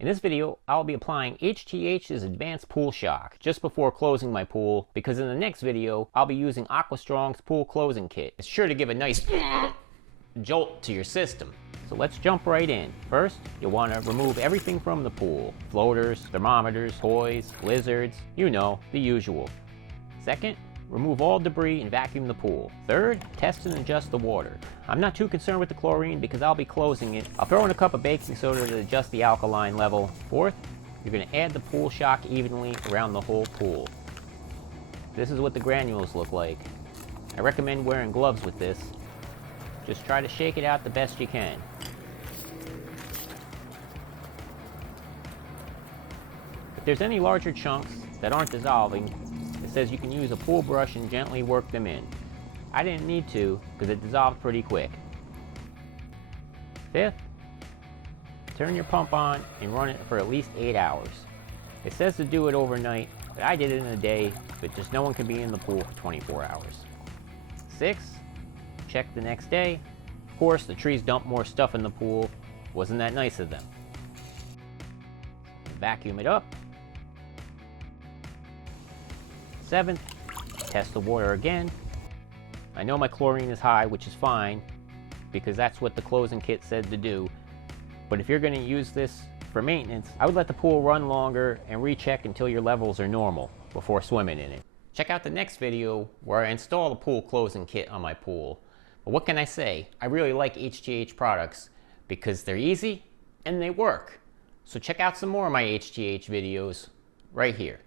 In this video, I'll be applying HTH's Advanced Pool Shock just before closing my pool, because in the next video, I'll be using Aquastrong's Pool Closing Kit. It's sure to give a nice jolt to your system. So let's jump right in. First, you'll want to remove everything from the pool. Floaters, thermometers, toys, lizards, you know, the usual. Second, remove all debris and vacuum the pool. Third, test and adjust the water. I'm not too concerned with the chlorine because I'll be closing it. I'll throw in a cup of baking soda to adjust the alkaline level. Fourth, you're going to add the pool shock evenly around the whole pool. This is what the granules look like. I recommend wearing gloves with this. Just try to shake it out the best you can. If there's any larger chunks that aren't dissolving, it says you can use a pool brush and gently work them in. I didn't need to because it dissolved pretty quick. Fifth, turn your pump on and run it for at least 8 hours. It says to do it overnight, but I did it in a day, but just no one can be in the pool for 24 hours. Sixth, check the next day. Of course, the trees dumped more stuff in the pool. Wasn't that nice of them? Vacuum it up. Seventh, test the water again. I know my chlorine is high, which is fine, because that's what the closing kit said to do. But if you're going to use this for maintenance, I would let the pool run longer and recheck until your levels are normal before swimming in it. Check out the next video where I install the pool closing kit on my pool. But what can I say? I really like HTH products because they're easy and they work. So check out some more of my HTH videos right here.